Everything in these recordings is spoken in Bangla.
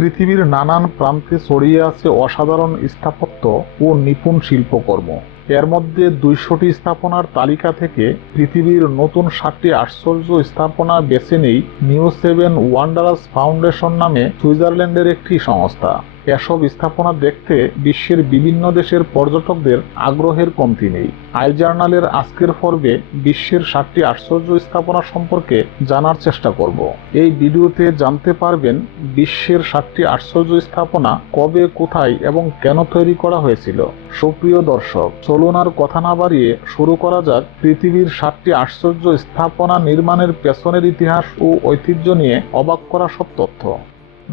পৃথিবীর নানান প্রান্তে ছড়িয়ে আছে অসাধারণ স্থাপত্য ও নিপুণ শিল্পকর্ম। এর মধ্যে ২০০টি স্থাপনার তালিকা থেকে পৃথিবীর নতুন ৭টি আশ্চর্য স্থাপনা বেছে নেই নিউ সেভেন ওয়ান্ডার্স ফাউন্ডেশন নামে সুইজারল্যান্ডের একটি সংস্থা। এসব স্থাপনা দেখতে বিশ্বের বিভিন্ন দেশের পর্যটকদের আগ্রহের কমতি নেই। আই জার্নালের আজকের পর্বে বিশ্বের ৭টি আশ্চর্য স্থাপনা সম্পর্কে জানার চেষ্টা করব। এই ভিডিওতে জানতে পারবেন বিশ্বের ৭টি আশ্চর্য স্থাপনা কবে, কোথায় এবং কেন তৈরি করা হয়েছিল। সুপ্রিয় দর্শক, চলুন আর কথা না বাড়িয়ে শুরু করা যাক পৃথিবীর ৭টি আশ্চর্য স্থাপনা নির্মাণের পেছনের ইতিহাস ও ঐতিহ্য নিয়ে অবাক করা সব তথ্য।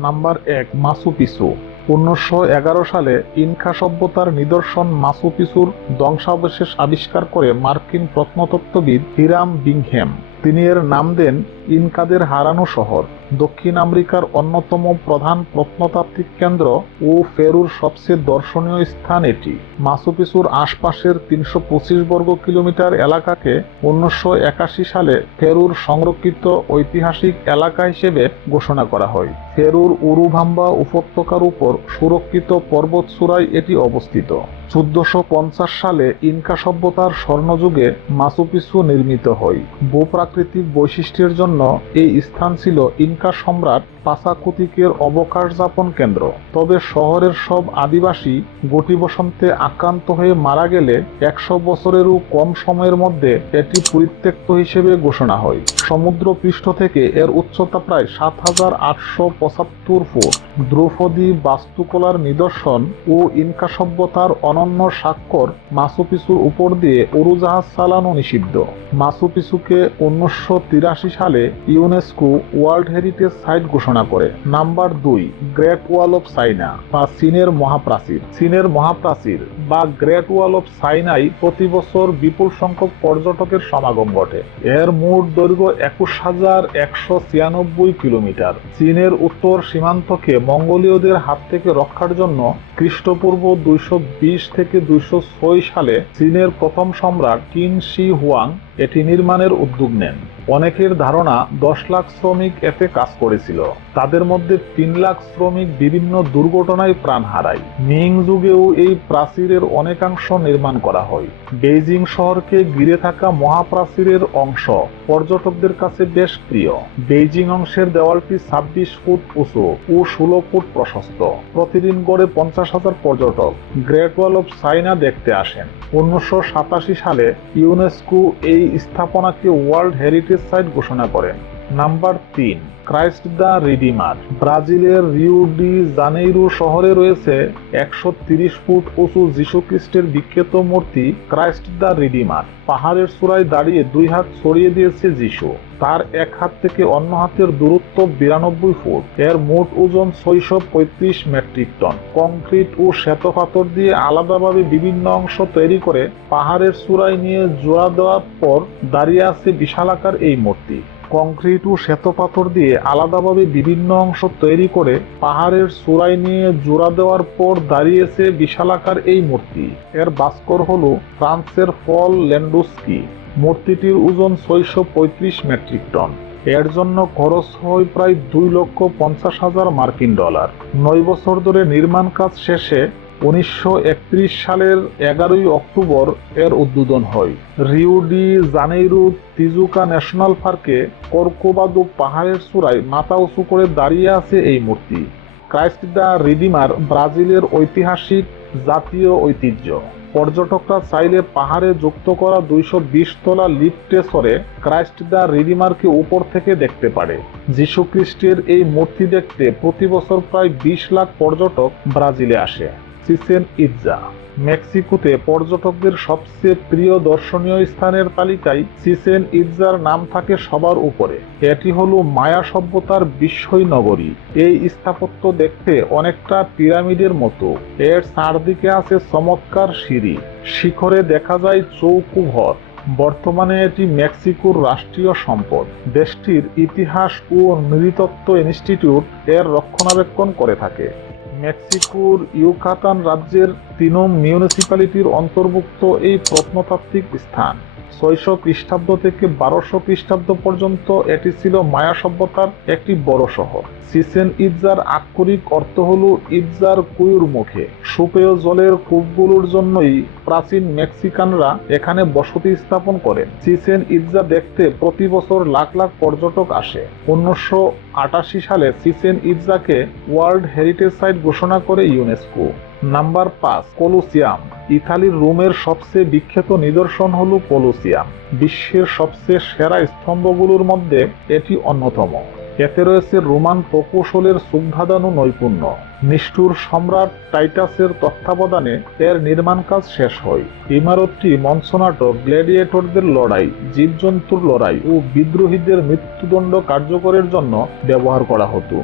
নাম্বার ১, মাচু পিছু। ১৫১১ সালে ইনকা সভ্যতার নিদর্শন মাচু পিছুর ধ্বংসাবশেষ আবিষ্কার করে মার্কিন প্রত্নতত্ত্ববিদ হিরাম বিংহ্যাম। তিনি এর নাম দেন ইনকাদের হারানো শহর। দক্ষিণ আমেরিকার অন্যতম প্রধান প্রত্নতাত্ত্বিক কেন্দ্র ও পেরুর সবচেয়ে দর্শনীয় স্থান এটি। মাচু পিছুর আশপাশের ৩২৫ বর্গ কিলোমিটার এলাকাকে ১৯৮১ সালে পেরুর সংরক্ষিত ঐতিহাসিক এলাকা হিসেবে ঘোষণা করা হয়। পেরুর উরুবাম্বা উপত্যকার উপর সুরক্ষিত পর্বতচূড়ায় এটি অবস্থিত। ১৪৫০ সালে ইনকা সভ্যতার স্বর্ণযুগে মাচু পিছু নির্মিত হয়। ভূপ্রাকৃতিক বৈশিষ্ট্যের জন্য এই স্থান ছিল ইনকা সম্রাট পাচাকুতিকের অবকাশ যাপন কেন্দ্র। তবে শহরের সব আদিবাসী গটি বসন্তে আক্রান্ত হয়ে মারা গেলে ১০০ বছরেরও কম সময়ের মধ্যে এটি পরিত্যক্ত হিসেবে ঘোষণা হয়। সমুদ্র পৃষ্ঠ থেকে এর উচ্চতা প্রায় ৭,৮৭৫ ফুট। ধ্রুপদী বাস্তুকলার নিদর্শন ও ইনকা সভ্যতার অনন্য স্বাক্ষর মাচু পিছুর উপর দিয়ে উড়োজাহাজ চালানো নিষিদ্ধ। মাচু পিছুকে ১৯৮৩ সালে ইউনেস্কো ওয়ার্ল্ড হেরিটেজ সাইট ঘোষণা করে। Number ২, great wall of China বা চীনের মহাপ্রাচীর। চীনের মহাপ্রাচীর বা গ্রেট ওয়াল অফ চায়নায় প্রতি বছর বিপুল সংখ্যক পর্যটকের সমাগম ঘটে। এর মোট দৈর্ঘ্য ২১,১৯৬ কিলোমিটার। চীনের উত্তর সীমান্তকে মঙ্গোলীয়দের হাত থেকে রক্ষার জন্য খ্রিস্টপূর্ব ২২০ থেকে ২০৬ সালে চীনের প্রথম সম্রাট কিন শি হুয়াং এটি নির্মাণের উদ্যোগ নেন। অনেকের ধারণা ১০ লাখ শ্রমিক এতে কাজ করেছিল। তাদের মধ্যে ৩ লাখ শ্রমিক বিভিন্ন দুর্ঘটনায় প্রাণ হারায়। মিং যুগেও এই প্রাচীরের অনেকাংশ নির্মাণ করা হয়। বেইজিং শহরকে ঘিরে থাকা মহাপ্রাচীরের অংশ পর্যটকদের কাছে বেশ প্রিয়। বেইজিং অংশের দেওয়ালটি ২৬ ফুট উঁচু ও ১৬ ফুট প্রশস্ত। প্রতিদিন গড়ে ৫০,০০০ পর্যটক গ্রেট ওয়াল অফ চায়না দেখতে আসেন। ১৯৮৭ সালে ইউনেস্কো এই স্থাপনাকে ওয়ার্ল্ড হেরিটেজ সাইট ঘোষণা করেন। Number ৩, Christ the redeemer. ব্রাজিলের রিও ডি জানেইরো শহরে রয়েছে ১৩০ ফুট উঁচু যীশু খ্রিস্টের বিখ্যাত মূর্তি ক্রাইস্ট দ্য রিডিমার। পাহাড়ের চূড়ায় দাঁড়িয়ে ২ হাত ছড়িয়ে দিয়েছে যীশু। তার এক হাত থেকে অন্য হাতের দূরত্ব ৯২ ফুট। এর মোট ওজন ৬৩৫ মেট্রিক টন। কংক্রিট ও শ্বেতপাথর দিয়ে আলাদাভাবে বিভিন্ন অংশ তৈরি করে পাহাড়ের চূড়ায় নিয়ে জোড়া দেওয়ার পর দাঁড়িয়ে আছে বিশালাকার এই মূর্তি। কংক্রিট ও শ্বেতপাথর দিয়ে আলাদাভাবে বিভিন্ন অংশ তৈরি করে পাহাড়ের চূড়ায় নিয়ে জোড়া দেওয়ার পর দাঁড়িয়েছে বিশালাকার এই মূর্তি। এর ভাস্কর হল ফ্রান্সের পল ল্যান্ডুস্কি। মূর্তিটির ওজন ৬৩৫ মেট্রিক টন। এর জন্য খরচ হয় প্রায় $২,৫০,০০০ মার্কিন। ৯ বছর ধরে নির্মাণ কাজ শেষে ১৯৩১ সালের ১১ অক্টোবর এর উদ্বোধন হয়। রিও ডি জানেইরো তিজুকা ন্যাশনাল পার্কে কর্কোভাদো পাহাড়ের চূড়ায় মাথা উঁচু করে দাঁড়িয়ে আছে এই মূর্তি। ক্রাইস্ট দ্য রিডিমার ব্রাজিলের ঐতিহাসিক জাতীয় ঐতিহ্য। পর্যটকরা চাইলে পাহাড়ে যুক্ত করা ২২০ তলা লিফটে চড়ে ক্রাইস্ট দ্য রিডিমারকে উপর থেকে দেখতে পারে। যীশু খ্রিস্টের এই মূর্তি দেখতে প্রতি বছর প্রায় ২০ লাখ পর্যটক ব্রাজিলে আসে। Chichen Itza. মেক্সিকোতে পর্যটকদের সবচেয়ে প্রিয় দর্শনীয় স্থানের তালিকায় চিচেন ইৎজার নাম থাকে সবার উপরে। এটি হলো মায়া সভ্যতার বিস্ময় নগরী। এই স্থাপত্য দেখতে অনেকটা পিরামিডের মতো। এর চারদিকে আছে চমৎকার সিঁড়ি। শিখরে দেখা যায় চৌকোঘর। বর্তমানে এটি মেক্সিকোর রাষ্ট্রীয় সম্পদ। দেশটির ইতিহাস ও নৃতত্ত্ব ইনস্টিটিউট এর রক্ষণাবেক্ষণ করে থাকে। মেক্সিকোর ইউকাতান রাজ্যের তিনোম মিউনিসিপ্যালিটির অন্তর্ভুক্ত এই প্রত্নতাত্ত্বিক স্থান 600 খ্রিস্টাব্দ থেকে 1200 খ্রিস্টাব্দ পর্যন্ত এটি ছিল মায়া সভ্যতার একটি বড় শহর। চিচেন ইৎজার আক্ষরিক অর্থ হল ইৎজার কুয়ুর মুখে। সুপেয় জলের কূপগুলোর জন্যই প্রাচীন মেক্সিকানরা এখানে বসতি স্থাপন করেন। চিচেন ইৎজা দেখতে প্রতি বছর লাখ লাখ পর্যটক আসে। 1988 সালে চিচেন ইৎজাকে ওয়ার্ল্ড হেরিটেজ সাইট ঘোষণা করে ইউনেস্কো। Number 5, Colosseum. ইতালির রোমের সবচেয়ে বিখ্যাত নিদর্শন হল কলোসিয়াম। বিশ্বের সবচেয়ে সেরা স্তম্ভগুলোর মধ্যে এটি অন্যতম। এতে রয়েছে রোমান প্রকৌশলের চোখধাঁধানো নৈপুণ্য। নিষ্ঠুর সম্রাট টাইটাসের তত্ত্বাবধানে এর নির্মাণ কাজ শেষ হয়। ইমারতটি মঞ্চনাটক, গ্ল্যাডিয়েটরদের লড়াই, জীবজন্তুর লড়াই ও বিদ্রোহীদের মৃত্যুদণ্ড কার্যকরের জন্য ব্যবহার করা হতো।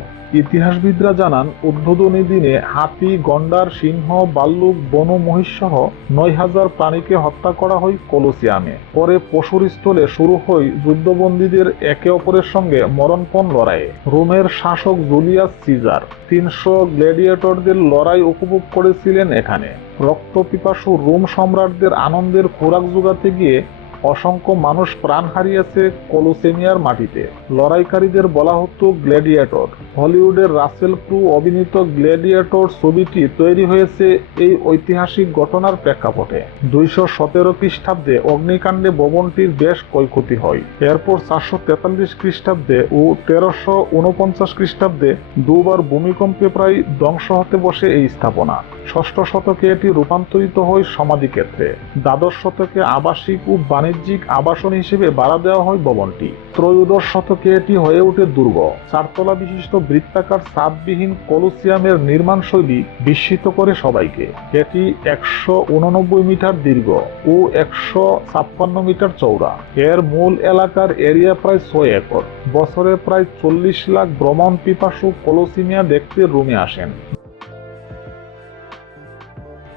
ইতিহাসবিদরা জানান, উদ্বোধনী দিনে হাতি, গন্ডার, সিংহ, ভাল্লুক, বন মহিষ সহ 9000 প্রাণীকে হত্যা করা হয় কলোসিয়ামে। পরে পশুর স্থলে শুরু হয় যুদ্ধবন্দীদের একে অপরের সঙ্গে মরণপণ লড়াইয়ে। রোমের শাসক জুলিয়াস সিজার 300 গ্ল্যাডিয়েটরদের লড়াই উপভোগ করেছিলেন এখানে। রক্তপিপাসু রোম সম্রাটদের আনন্দের খোরাক জোগাতে গিয়ে অসংখ্য মানুষ প্রাণ হারিয়েছে কলোসেমিয়ার মাটিতে। লড়াইকারীদের বলা হতো গ্ল্যাডিয়েটর। হলিউডের রাসেল ক্রু অভিনীত গ্ল্যাডিয়েটর ছবিটি তৈরি হয়েছে এই ঐতিহাসিক ঘটনার প্রেক্ষাপটে। 217 খ্রিস্টাব্দে অগ্নিকাণ্ডে ভবনটির বেশ ক্ষয়ক্ষতি হয়। এরপর 443 খ্রিস্টাব্দে ও 1349 খ্রিস্টাব্দে দুবার ভূমিকম্পে প্রায় ধ্বংস হতে বসে এই স্থাপনা। ষষ্ঠ শতকে এটি রূপান্তরিত হয় সমাধিক্ষেত্রে। দ্বাদশ শতকে আবাসিক ও বাণিজ্যিক আবাসন হিসেবে ভাড়া দেওয়া হয় ভবনটি। ত্রয়োদশ শতকে এটি হয়ে ওঠে দুর্গ। 4 তলা বিশিষ্ট বৃত্তাকার ছাদবিহীন কলোসিয়ামের নির্মাণ শৈলী বিস্মিত করে সবাইকে। এটি 189 মিটার দীর্ঘ ও 156 মিটার চওড়া। এর মূল এলাকার এরিয়া প্রায় 6 একর। বছরে প্রায় 40 লাখ ভ্রমণ পিপাসু কলোসিমিয়া দেখতে রোমে আসেন।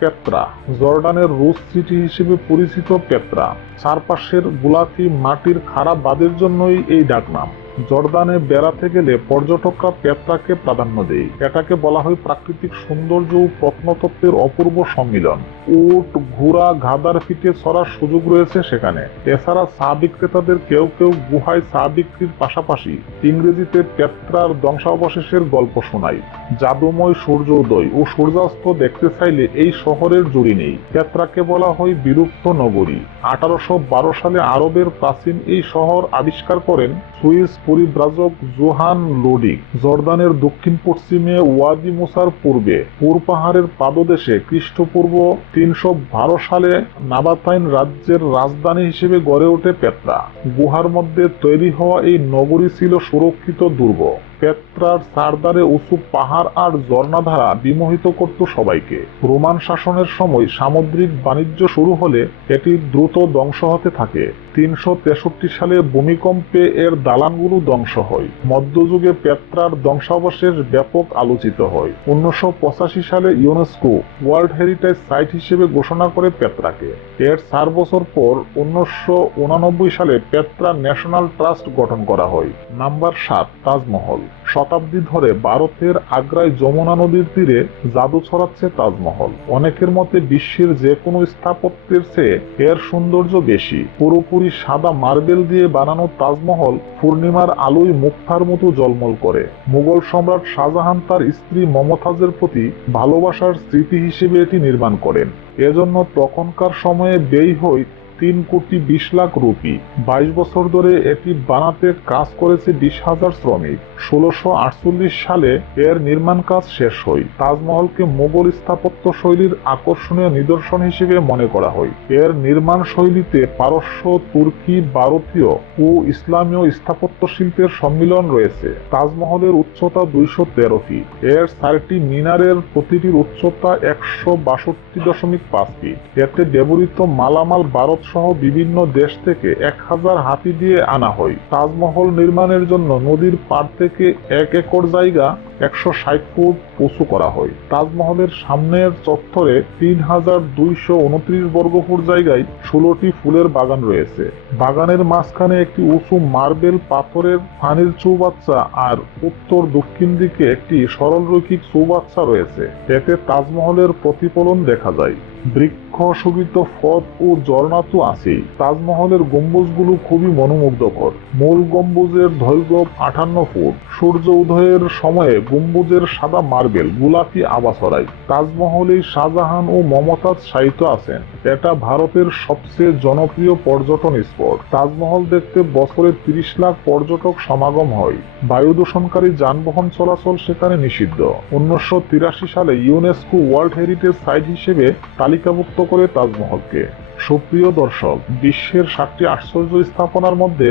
পেত্রা, জর্ডানের রুশ সিটি হিসেবে পরিচিত পেত্রা। চারপাশের গোলাপি মাটির খাড়া বাঁধের জন্যই এই ডাকনাম। জর্দানে বেড়াতে গেলে পর্যটকরা পেত্রাকে প্রাধান্য দেয়। এটাকে বলা হয় প্রাকৃতিক সৌন্দর্য ও প্রত্নতত্ত্বের অপূর্ব সম্মিলন। উট, ঘোড়া, গাধার পিঠে চড়ার সুযোগ রয়েছে সেখানে। এছাড়া চা বিক্রেতাদের কেউ কেউ গুহায় চা বিক্রির পাশাপাশি ইংরেজিতে পেত্রার ধ্বংসাবশেষের গল্প শোনায়। জাদুময় সূর্যোদয় ও সূর্যাস্ত দেখতে চাইলে এই শহরের জুড়ি নেই। পেত্রাকে বলা হয় বিলুপ্ত নগরী। 1812 সালে আরবের প্রাচীন এই শহর আবিষ্কার করেন সুইস পরিব্রাজক জোহান লুডিক। জর্দানের দক্ষিণ পশ্চিমে ওয়াদি মুসার পূর্বে পুর পাহাড়ের পাদদেশে খ্রিস্টপূর্ব 312 সালে নাবাতাইন রাজ্যের রাজধানী হিসেবে গড়ে ওঠে পেত্রা। গুহার মধ্যে তৈরি হওয়া এই নগরী ছিল সুরক্ষিত দুর্গ। পেত্রার চারধারে উঁচু পাহাড় আর ঝর্ণাধারা বিমোহিত করত সবাইকে। রোমান শাসনের সময় সামুদ্রিক বাণিজ্য শুরু হলে এটি দ্রুত ধ্বংস হতে থাকে। 363 সালে ভূমিকম্পে এর দালানগুলো ধ্বংস হয়। মধ্যযুগে পেত্রার ধ্বংসাবশেষ ব্যাপক আলোচিত হয়। 1985 সালে ইউনেস্কো ওয়ার্ল্ড হেরিটেজ সাইট হিসেবে ঘোষণা করে পেত্রাকে। এর 4 বছর পর 1989 সালে পেত্রা ন্যাশনাল ট্রাস্ট গঠন করা হয়। নাম্বার 7, তাজমহল। শতাব্দী ধরে ভারতের আগ্রায় যমুনা নদীর তীরে জাদু ছড়াচ্ছে তাজমহল। অনেকের মতে বিশ্বের যে কোনো স্থাপত্যের চেয়ে এর সৌন্দর্য বেশি। পুরোপুরি সাদা মার্বেল দিয়ে বানানো তাজমহল পূর্ণিমার আলোয় মুক্তার মতো ঝলমল করে। মুঘল সম্রাট শাহজাহান তার স্ত্রী মমতাজের প্রতি ভালোবাসার স্মৃতি হিসেবে এটি নির্মাণ করেন। এজন্য তখনকার সময়ে ব্যয় হয় 3,20,00,000 রুপি। 22 বছর ধরে এটি বানাতে কাজ করেছে 20,000 শ্রমিক। 1648 সালে এর নির্মাণ কাজ শেষ হয়। তাজমহলকে মোগল স্থাপত্য শৈলীর আকর্ষণীয় নিদর্শন হিসেবে মনে করা হয়। এর নির্মাণ শৈলীতে পারস্য, তুর্কি, ভারতীয় ও ইসলামীয় স্থাপত্য শিল্পের সম্মিলন রয়েছে। তাজমহলের উচ্চতা 213 ফিট। এর 4টি মিনারের প্রতিটির উচ্চতা 162.5 ফিট। এতে ব্যবহৃত মালামাল ভারত সহ বিভিন্ন দেশ থেকে 1000 হাতি দিয়ে আনা হয়। তাজমহল নির্মাণের জন্য নদীর পাড় থেকে 1 একর জায়গা 160 ফুট উঁচু করা হয়। তাজমহলের সামনের চত্বরে 3229 বর্গফুট জায়গায় 16টি ফুলের বাগান রয়েছে। বাগানের মাঝখানে একটি উঁচু মার্বেল পাথরের ফানির চৌবাচ্চা আর উত্তর দক্ষিণ দিকে একটি সরলরৈখিক চৌবাচ্চা রয়েছে। এতে তাজমহলের প্রতিফলন দেখা যায়। বৃক্ষ শোভিত হ্রদ ও ঝর্ণা তো আছেই। তাজমহলের গম্বুজগুলো খুবই মনোমুগ্ধকর। মূল গম্বুজের দৈর্ঘ্য 58 ফুট। সূর্য উদয়ের সময়ে গম্বুজের সাদা মার্বেল গোলাপি আভা ছড়ায়। তাজমহলে শাহজাহান ও মমতাজ শায়িত আছেন। এটা ভারতের সবচেয়ে জনপ্রিয় পর্যটন স্পট। তাজমহল দেখতে বছরে 30 লাখ পর্যটক সমাগম হয়। বায়ু দূষণকারী যানবাহন চলাচল সেখানে নিষিদ্ধ। 1983 সালে ইউনেস্কো ওয়ার্ল্ড হেরিটেজ সাইট হিসেবে তালিকাভুক্ত করে তাজমহলকে। সুপ্রিয় দর্শক, বিশ্বের 7টি আশ্চর্য স্থাপনার মধ্যে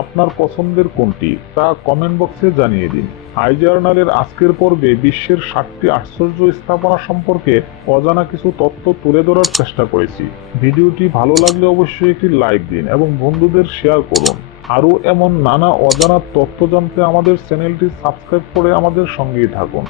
আপনার পছন্দের কোনটি তা কমেন্ট বক্সে জানিয়ে দিন। আই জার্নালের আজকের পর্বে বিশ্বের 7টি আশ্চর্য স্থাপনা সম্পর্কে অজানা কিছু তথ্য তুলে ধরার চেষ্টা করেছি। ভিডিওটি ভালো লাগলে অবশ্যই একটি লাইক দিন এবং বন্ধুদের শেয়ার করুন। আরও এমন নানা অজানা তথ্য জানতে আমাদের চ্যানেলটি সাবস্ক্রাইব করে আমাদের সঙ্গেই থাকুন।